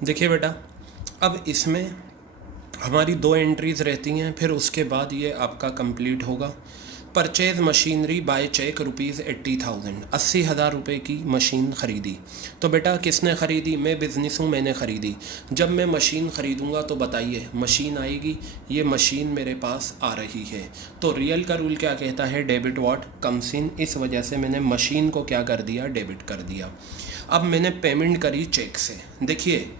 देखिए बेटा, अब इसमें हमारी 2 एंट्रीज़ रहती हैं, फिर उसके बाद ये आपका कंप्लीट होगा। परचेज़ मशीनरी बाय चेक ₹80,000, 80,000 रुपये की मशीन ख़रीदी। तो बेटा किसने ख़रीदी? मैं बिज़नेस हूँ, मैंने ख़रीदी। जब मैं मशीन ख़रीदूँगा तो बताइए, मशीन आएगी, ये मशीन मेरे पास आ रही है। तो रियल का रूल क्या कहता है? Debit what comes in. इस वजह से मैंने मशीन को क्या कर दिया? डेबिट कर दिया। अब मैंने पेमेंट करी चेक से। देखिए,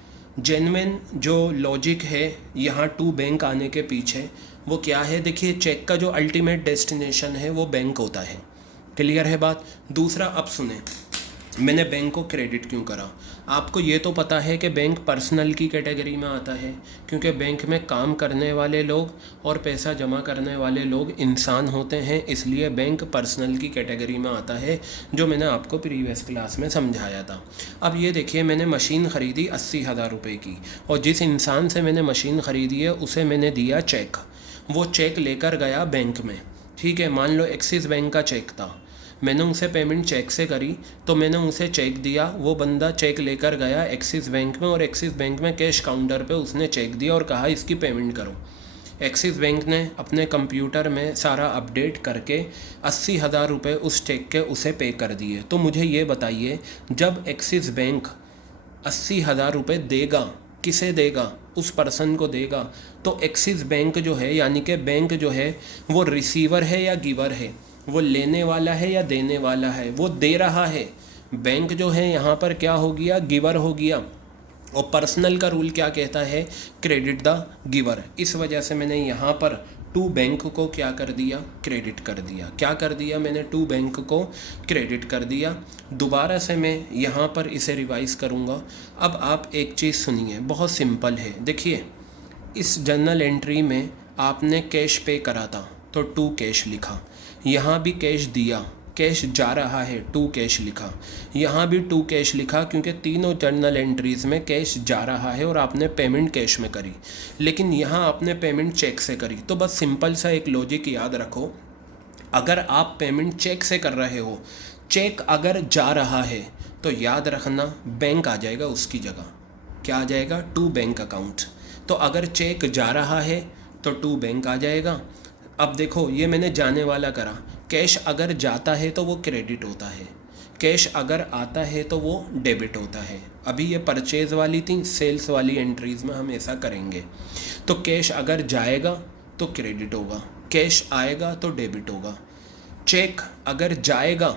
जेन्युइन जो लॉजिक है यहाँ टू बैंक आने के पीछे, वो क्या है? देखिए, चेक का जो अल्टीमेट डेस्टिनेशन है वो बैंक होता है। क्लियर है बात? दूसरा, अब सुने, मैंने बैंक को क्रेडिट क्यों करा? आपको ये तो पता है कि बैंक पर्सनल की कैटेगरी में आता है, क्योंकि बैंक में काम करने वाले लोग और पैसा जमा करने वाले लोग इंसान होते हैं, इसलिए बैंक पर्सनल की कैटेगरी में आता है, जो मैंने आपको प्रीवियस क्लास में समझाया था। अब ये देखिए, मैंने मशीन ख़रीदी 80,000 रुपये की, और जिस इंसान से मैंने मशीन ख़रीदी है उसे मैंने दिया चेक। वो चेक लेकर गया बैंक में, ठीक है, मान लो एक्सिस बैंक का चेक था, मैंने उसे पेमेंट चेक से करी, तो मैंने उसे चेक दिया, वो बंदा चेक लेकर गया एक्सिस बैंक में, और एक्सिस बैंक में कैश काउंटर पे उसने चेक दिया और कहा इसकी पेमेंट करो। एक्सिस बैंक ने अपने कंप्यूटर में सारा अपडेट करके 80,000 रुपये उस चेक के उसे पे कर दिए। तो मुझे ये बताइए, जब एक्सिस बैंक 80,000 रुपये देगा, किसे देगा? उस पर्सन को देगा। तो एक्सिस बैंक जो है, यानी कि बैंक जो है, वो रिसीवर है या गिवर है? वो लेने वाला है या देने वाला है? वो दे रहा है। बैंक जो है यहाँ पर क्या हो गया? गिवर हो गया। और पर्सनल का रूल क्या कहता है? Credit the giver. इस वजह से मैंने यहाँ पर टू बैंक को क्या कर दिया? क्रेडिट कर दिया। क्या कर दिया मैंने? टू बैंक को क्रेडिट कर दिया। दोबारा से मैं यहाँ पर इसे रिवाइज़ करूँगा। अब आप एक चीज़ सुनिए, बहुत सिंपल है। देखिए, इस जर्नल एंट्री में आपने कैश पे करा था तो टू कैश लिखा, यहाँ भी कैश दिया, कैश जा रहा है, टू कैश लिखा, यहाँ भी टू कैश लिखा, क्योंकि तीनों जर्नल एंट्रीज़ में कैश जा रहा है और आपने पेमेंट कैश में करी। लेकिन यहाँ आपने पेमेंट चेक से करी। तो बस सिंपल सा एक लॉजिक याद रखो, अगर आप पेमेंट चेक से कर रहे हो, चेक अगर जा रहा है, तो याद रखना बैंक आ जाएगा उसकी जगह। क्या आ जाएगा? To bank account. तो अगर चेक जा रहा है तो टू बैंक आ जाएगा। अब देखो, ये मैंने जाने वाला करा। कैश अगर जाता है तो वो क्रेडिट होता है, कैश अगर आता है तो वो डेबिट होता है। अभी ये परचेज़ वाली थी, सेल्स वाली एंट्रीज़ में हम ऐसा करेंगे। तो कैश अगर जाएगा तो क्रेडिट होगा, कैश आएगा तो डेबिट होगा। चेक अगर जाएगा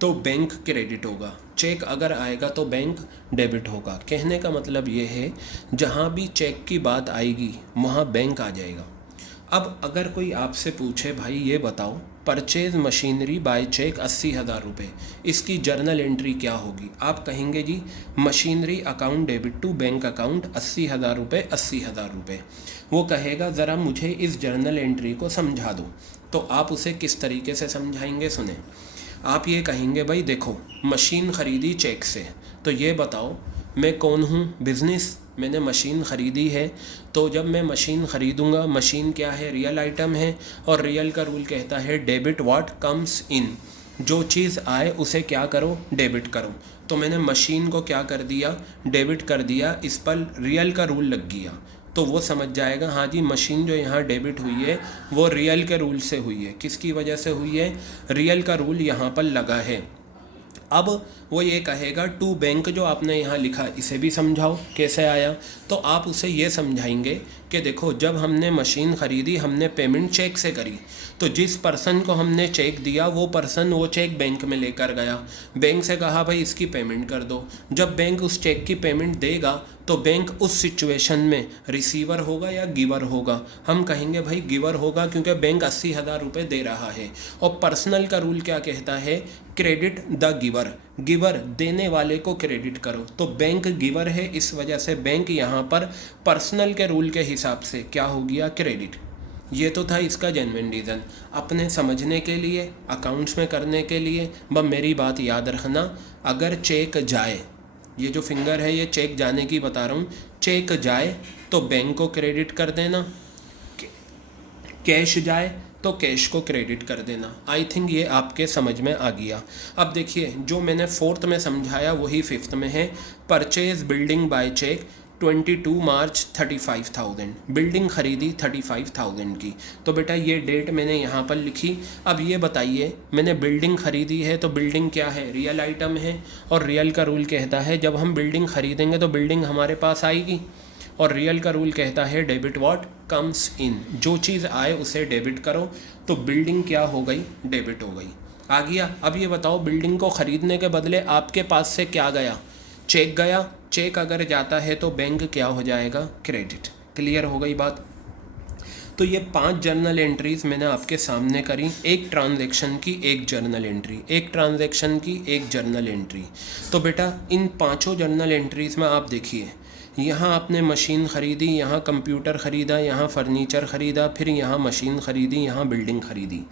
तो बैंक क्रेडिट होगा, चेक अगर आएगा तो बैंक डेबिट होगा। कहने का मतलब ये है, जहाँ भी चेक की बात आएगी वहाँ बैंक आ जाएगा। अब अगर कोई आपसे पूछे, भाई ये बताओ, परचेज मशीनरी बाय चेक 80,000 रुपये, इसकी जर्नल एंट्री क्या होगी? आप कहेंगे जी machinery account debit to bank account 80,000 रुपये, 80,000 रुपये। वो कहेगा ज़रा मुझे इस जर्नल एंट्री को समझा दो। तो आप उसे किस तरीके से समझाएंगे? सुने, आप ये कहेंगे, भाई देखो, मशीन ख़रीदी चेक से, तो ये बताओ मैं कौन हूँ? बिज़नेस। मैंने मशीन ख़रीदी है, तो जब मैं मशीन ख़रीदूँगा, मशीन क्या है? रियल आइटम है, और रियल का रूल कहता है डेबिट व्हाट कम्स इन। जो चीज़ आए उसे क्या करो? डेबिट करो। तो मैंने मशीन को क्या कर दिया? डेबिट कर दिया। इस पर रियल का रूल लग गया, तो वो समझ जाएगा, हाँ जी, मशीन जो यहाँ डेबिट हुई है वो रियल के रूल से हुई है। किसकी वजह से हुई है? रियल का रूल यहाँ पर लगा है। अब वो ये कहेगा टू बैंक जो आपने यहाँ लिखा, इसे भी समझाओ कैसे आया। तो आप उसे ये समझाएंगे कि देखो, जब हमने मशीन ख़रीदी हमने पेमेंट चेक से करी, तो जिस पर्सन को हमने चेक दिया वो पर्सन वो चेक बैंक में लेकर गया, बैंक से कहा भाई इसकी पेमेंट कर दो। जब बैंक उस चेक की पेमेंट देगा तो बैंक उस सिचुएशन में रिसीवर होगा या गिवर होगा? हम कहेंगे भाई गिवर होगा, क्योंकि बैंक 80,000 रुपये दे रहा है। और पर्सनल का रूल क्या कहता है? Credit the giver. गिवर देने वाले को क्रेडिट करो, तो बैंक गिवर है, इस वजह से बैंक यहाँ पर पर्सनल के रूल के हिसाब से क्या हो गया? क्रेडिट। ये तो था इसका जेन्युइन रीज़न। अपने समझने के लिए, अकाउंट्स में करने के लिए, बस मेरी बात याद रखना, अगर चेक जाए, ये जो फिंगर है ये चेक जाने की बता रहा हूँ, चेक जाए तो बैंक को क्रेडिट कर देना, कैश जाए तो कैश को क्रेडिट कर देना। आई थिंक ये आपके समझ में आ गया। अब देखिए जो मैंने 4th में समझाया वही 5th में है। Purchase building by cheque 22 March 35,000, building खरीदी 35,000 की। तो बेटा ये डेट मैंने यहाँ पर लिखी। अब ये बताइए मैंने बिल्डिंग खरीदी है तो बिल्डिंग क्या है, रियल आइटम है, और रियल का रूल कहता है जब हम बिल्डिंग खरीदेंगे तो बिल्डिंग हमारे पास आएगी, और रियल का रूल कहता है डेबिट व्हाट कम्स इन, जो चीज़ आए उसे डेबिट करो। तो बिल्डिंग क्या हो गई, डेबिट हो गई। आ गया। अब ये बताओ बिल्डिंग को ख़रीदने के बदले आपके पास से क्या गया, चेक गया। चेक अगर जाता है तो बैंक क्या हो जाएगा, क्रेडिट। क्लियर हो गई बात। तो ये 5 जर्नल एंट्रीज मैंने आपके सामने करी, एक ट्रांजैक्शन की एक जर्नल एंट्री, एक ट्रांजैक्शन की एक जर्नल एंट्री। तो बेटा इन 5 जर्नल एंट्रीज में आप देखिए, यहाँ आपने मशीन ख़रीदी, यहाँ कंप्यूटर ख़रीदा, यहाँ फर्नीचर ख़रीदा, फिर यहाँ मशीन ख़रीदी, यहाँ बिल्डिंग ख़रीदी।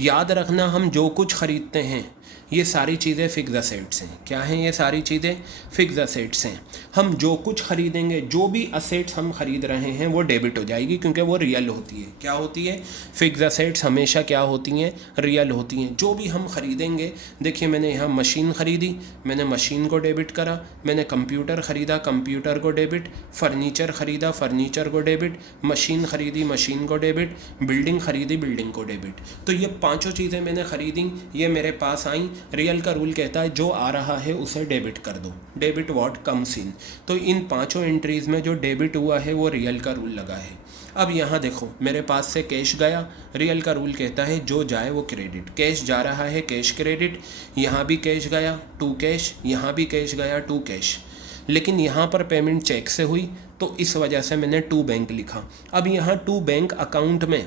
याद रखना हम जो कुछ ख़रीदते हैं ये सारी चीज़ें फिक्स असेट्स हैं। क्या हैं ये सारी चीज़ें, फिक्स असेट्स हैं। हम जो कुछ ख़रीदेंगे, जो भी असेट्स हम ख़रीद रहे हैं वो डेबिट हो जाएगी, क्योंकि वो रियल होती है। क्या होती है, फिक्स असेट्स हमेशा क्या होती हैं, रियल होती हैं। जो भी हम ख़रीदेंगे, देखिए मैंने यहाँ मशीन ख़रीदी, मैंने मशीन को डेबिट करा, मैंने कंप्यूटर ख़रीदा, कंप्यूटर को डेबिट, फर्नीचर ख़रीदा, फर्नीचर को डेबिट, मशीन ख़रीदी, मशीन को डेबिट, बिल्डिंग ख़रीदी, बिल्डिंग को डेबिट। तो ये 5 चीज़ें मैंने ख़रीदी, ये मेरे पास आई। रियल का रूल कहता है जो आ रहा है उसे डेबिट कर दो, डेबिट व्हाट कम्स इन। तो इन 5 एंट्रीज में जो डेबिट हुआ है वो रियल का रूल लगा है। अब यहाँ देखो मेरे पास से कैश गया, रियल का रूल कहता है जो जाए वो क्रेडिट। कैश जा रहा है, कैश क्रेडिट। यहाँ भी कैश गया, टू कैश, यहाँ भी कैश गया, टू कैश। लेकिन यहाँ पर पेमेंट चेक से हुई तो इस वजह से मैंने टू बैंक लिखा। अब यहाँ टू बैंक अकाउंट में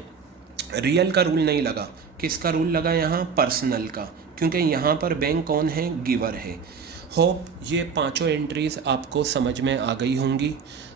रियल का रूल नहीं लगा, किसका रूल लगा यहाँ, पर्सनल का, क्योंकि यहाँ पर बैंक कौन है, गिवर है। होप ये 5 एंट्रीज़ आपको समझ में आ गई होंगी।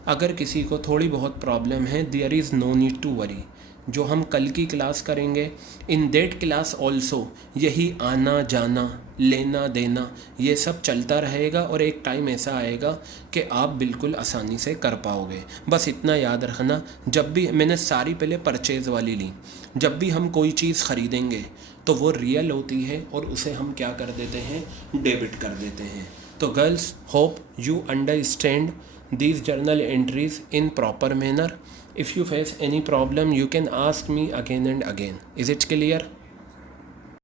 अगर किसी को थोड़ी बहुत प्रॉब्लम है, there is no need to worry. जो हम कल की क्लास करेंगे, इन दैट क्लास ऑल्सो यही आना जाना लेना देना ये सब चलता रहेगा, और एक टाइम ऐसा आएगा कि आप बिल्कुल आसानी से कर पाओगे। बस इतना याद रखना, जब भी मैंने सारी पहले परचेज़ वाली ली, जब भी हम कोई चीज़ ख़रीदेंगे तो वो रियल होती है और उसे हम क्या कर देते हैं, डेबिट कर देते हैं। तो girls, hope you understand these journal entries in proper manner. If you face any problem you can ask me again and again. Is it clear?